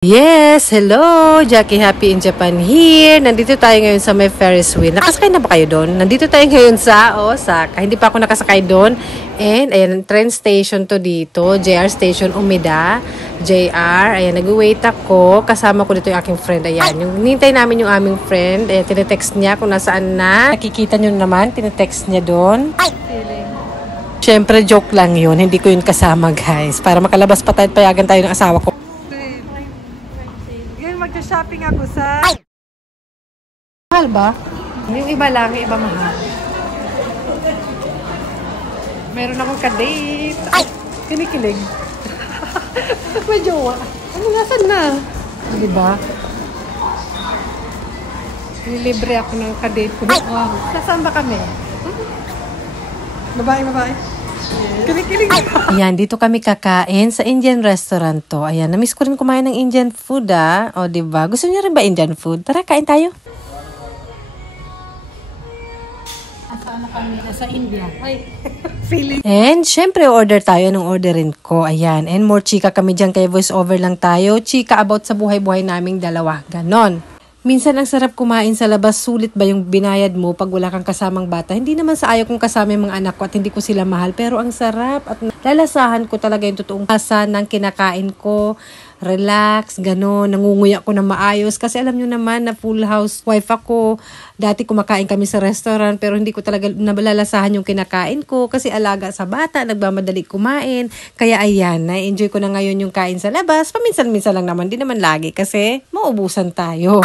Yes, hello! Jackie Happy in Japan here. Nandito tayo ngayon sa may Ferris wheel. Nakasakay na ba kayo doon? Nandito tayo ngayon sa Osaka. Hindi pa ako nakasakay doon. And ayan, train station to dito. JR Station Umeda. JR. Ayan, nag-wait ako. Kasama ko dito yung aking friend. Ayan, yung nintay namin yung aming friend. Ayan, tinetext niya kung nasaan na. Nakikita nyo naman, tinetext niya doon. Siyempre, joke lang yun. Hindi ko yun kasama, guys. Para makalabas pa tayo, payagan tayo ng asawa ko. Mag-shopping ako sa... Mahal ba? Yung iba lang, yung iba mahal. Meron akong kadate. Ay! Kinikilig. May jowa. Ano, nasan na? Diba? Nilibre ako ng kadate ko. Wow. Nasaan ba kami? Babae. Kinikilig. Ayan, dito kami kakain sa Indian restaurant to. Ayan, namiss ko rin kumain ng Indian food O, diba? Gusto niyo rin ba Indian food? Tara, kain tayo. Nasaan na kami? Nasa India. Ay, feeling. And, syempre, order tayo nung orderin ko. Ayan, and more chika kami dyan. Kaya voice over lang tayo. Chika about sa buhay-buhay naming dalawa. Ganon. Minsan ang sarap kumain sa labas, sulit ba yung binayad mo pag wala kang kasamang bata? Hindi naman sa ayaw kong kasama yung mga anak ko at hindi ko sila mahal, pero ang sarap at lalasahan ko talaga yung totoong lasa ng kinakain ko. Relax, gano'n, nangunguya ko na maayos. Kasi alam nyo naman na full housewife ako. Dati kumakain kami sa restaurant pero hindi ko talaga nalalasahan yung kinakain ko. Kasi alaga sa bata, nagmamadali kumain. Kaya ayan, na-enjoy ko na ngayon yung kain sa labas. Paminsan-minsan lang naman, di naman lagi kasi maubusan tayo.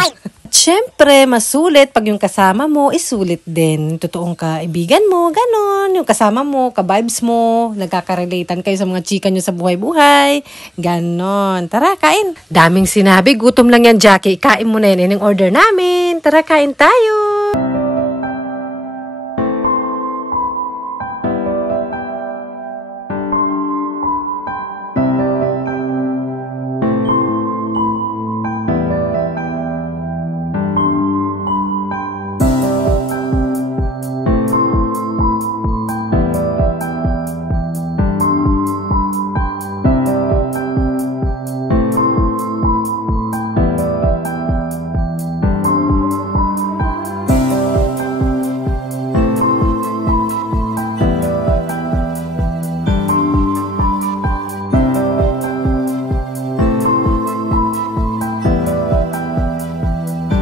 Siyempre, masulit pag yung kasama mo, isulit din. Totoong kaibigan mo, ganon. Yung kasama mo, ka-vibes mo, nagkaka-relatean kayo sa mga chika nyo sa buhay-buhay. Ganon. Tara, kain. Daming sinabi, gutom lang yan, Jackie. Kain mo na yan, yung order namin. Tara, kain tayo.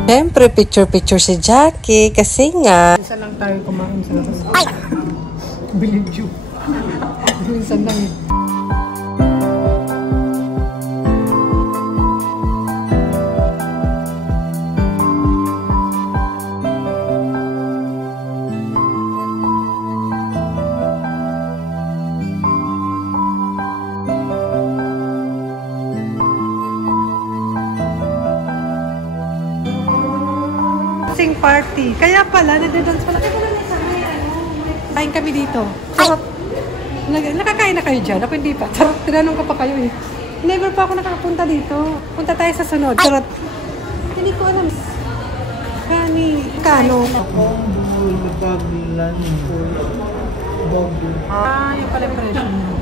Siyempre, picture si Jackie kasi nga... Minsan lang tayo kumain sa labas. Ay! Believe you. Minsan lang eh. Party. Kaya pala, nadadance pala. Kaya pala nasa kain kami dito. Sarap. Nakakain na kayo dyan? Ako hindi pa. Sarap. Tinanong ko pa kayo eh. Never pa ako nakakapunta dito. Punta tayo sa sunod. Sarap. Hindi ko alam. Kano? Yung pala impression mo.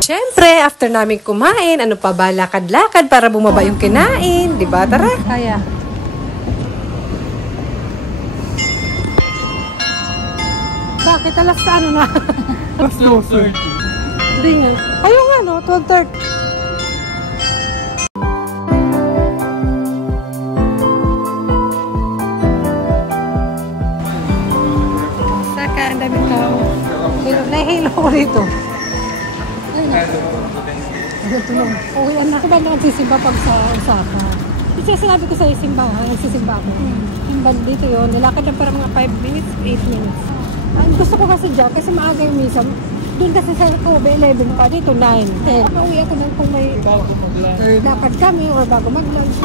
Siyempre, after namin kumain, ano pa ba, lakad-lakad para bumaba yung kinain. Diba? Tara. Kaya. Bakit? Alas sa ano na? Alas 12. Hindi nga. Ayun nga no, 12:30. Saka, ang daming tao. Nahihilo ko dito. Uwi na ako ba nagsisimba pag sa Osaka? Kasi sinabi ko sa simbahan, nagsisimba ako. Dito yun, nilakad na parang mga 5 minutes, 8 minutes. Gusto ko kasi dyan, kasi maaga yung misa. Doon kasi sa Kobe, 11 pa, dito 9, 10. Nauwi ako nang kung may dapat kami or bago mag-lunch.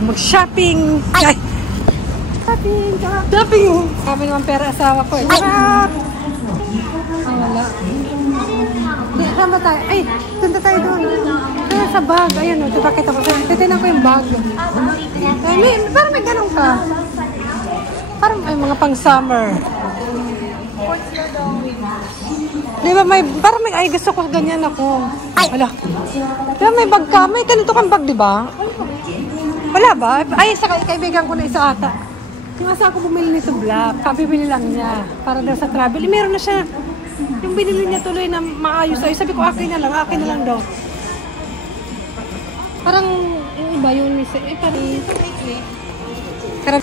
Mag-shopping! Shopping! Kami naman pera asawa ko eh. tayo. Ay, punta tayo doon. Kaya sa bag. Ayun, oh, diba kita ko. Titinan ko yung bag. Ay, parang may ganun ka. Parang ay, mga pang summer. Di ba may, parang may, ay gusto ko ganyan ako. Wala. Di ba may bag ka? May ganito kang bag, di ba? Wala ba? Ay, sa kaibigan ko na isa ata. Yung asa ko bumili nito black. Kabibili lang niya. Para daw sa travel. Meron na siya. Yung binili niya tuloy na maayos-ayos. Sabi ko, akin na lang daw. Parang, yung iba yung parang,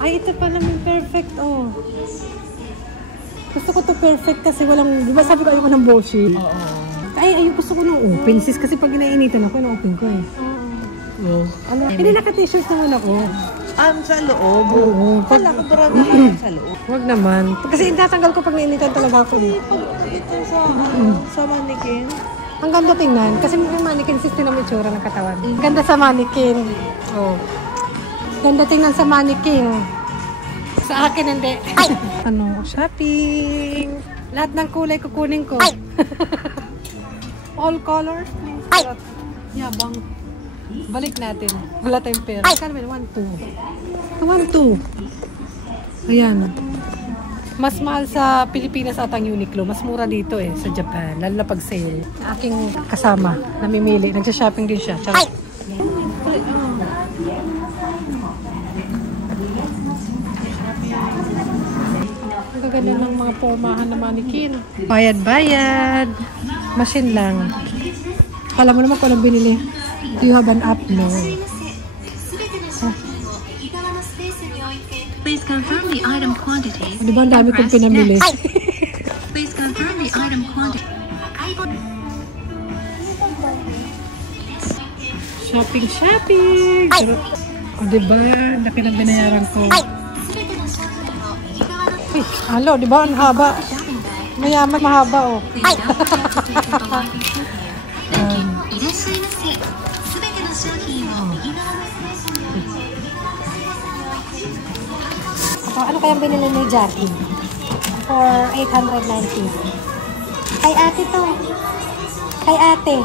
ay, ito pala may perfect, oh. Gusto ko to perfect kasi walang, di ba sabi ko ayoko ng bullshit? Oo. Ay, gusto ko ng open sis kasi pag inainitan ako, na-open ko eh. Oo. Ano? Hindi naka-t-shirt naman ako. Sa loob? Oo. Kala ko parang naman sa loob. Huwag naman. Kasi inatanggal ko pag nainitan talaga ako. Ito sa mannequin. Ang ganda tingnan. Kasi yung mannequin sis, tinan mo yung itsura ng katawan. Ganda sa mannequin. Oh. Ganda tingnan sa mannequin. Sa akin hindi. Ano, shopping. Lahat ng kulay kukunin ko. All colors. Yabang. Balik natin. Wala tayong pera. Kano ba? 1, 2. Ayan. Mas mahal sa Pilipinas atang Uniqlo. Mas mura dito eh, sa Japan. Lalo na pag sale. Aking kasama, namimili. Nagsha-shopping din siya. Charot. Ang gaganda ng mga pormahan na mannequin. Bayad-bayad. Machine lang. Kala mo naman kung anong binili. Do you have an app? No. Please confirm the item quantity. Di ba ang dami kong pinamili? Please confirm the item quantity. Shopping! O diba? Laki ng binayaran ko. Ay, alo, diba? Ang haba. Mayaman, mahaba, oh. Ano kayang binili ni Jackie? For 890. Kay ate to. Kay ate.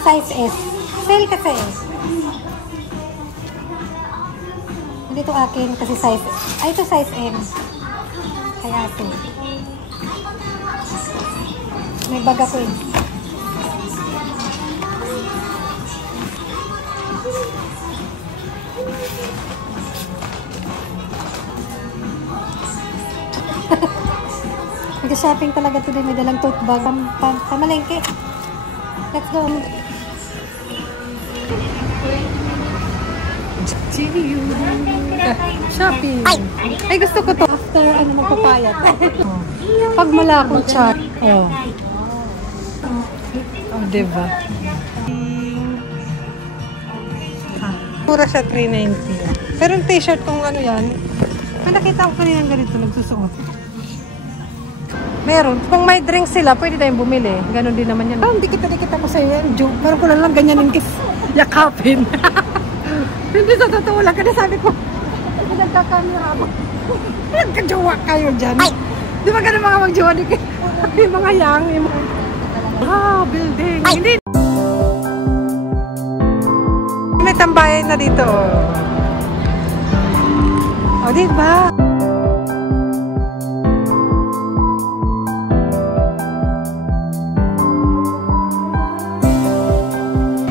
Size S. Sale kasi eh. Hindi to akin kasi size. Ay, ito size M. Kay ate. May bag ako eh. Nag-shopping talaga today. May dalang tote bag. Pamalengke. Let's go. Shopping. Ay, gusto ko to. After, magpapayat. Pag malakong chat. Oh. Oh, diba? Pura siya 390. Pero yung t-shirt kung ano yan, may nakita ko kanina ganito, nagsusuot. Meron. Kung may drink sila, pwede tayong bumili. Ganon din naman yan. Hindi kita mo sa'yo yan, joke. Pero ko lang ganyanin kiss. Yakapin. Hindi sa totoo lang. Kasi sabi ko, hindi nagkakamera mo. Nagkajowa kayo dyan. Di ba ganun mga magjowa? Yung mga yang. Building. Hindi. May tambayan na dito. O, diba?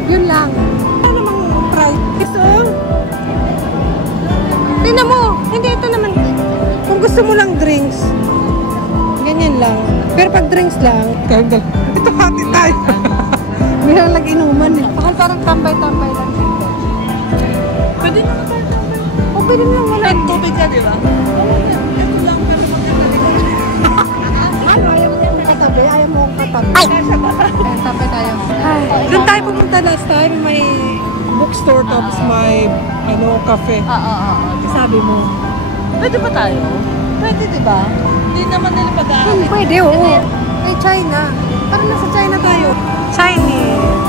Yun lang. Ano namang price? So, tingnan mo. Hindi, ito naman. Kung gusto mo lang drinks, ganyan lang. Pero pag drinks lang, ito hati tayo. Meron lang inuman eh. Parang tambay-tambay lang. Pwede naman tayo tambay. O, pwede naman wala. Tubig ka, di ba? Ito lang, pero maganda rin. Ano, ayaw mo kong katabi? Ayaw mo kong katabi? Ay, tambay tayo. Doon tayo pumunta last time. May bookstore tapos may cafe. Sabi mo. Pwede ba tayo? Pwede, di ba? Hindi naman nila pag-aaral. Pwede, oo. Ay, China. Parang nasa China tayo. Chinese.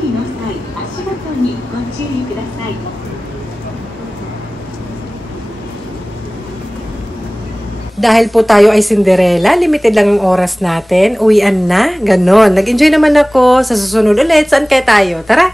りの際、足元にご注意ください。Dahil po tayo ay Cinderella, limited lang ang oras natin. Uwian na, ganon. Nag-enjoy naman ako. Sa susunod ulit, saan kaya tayo? Tara!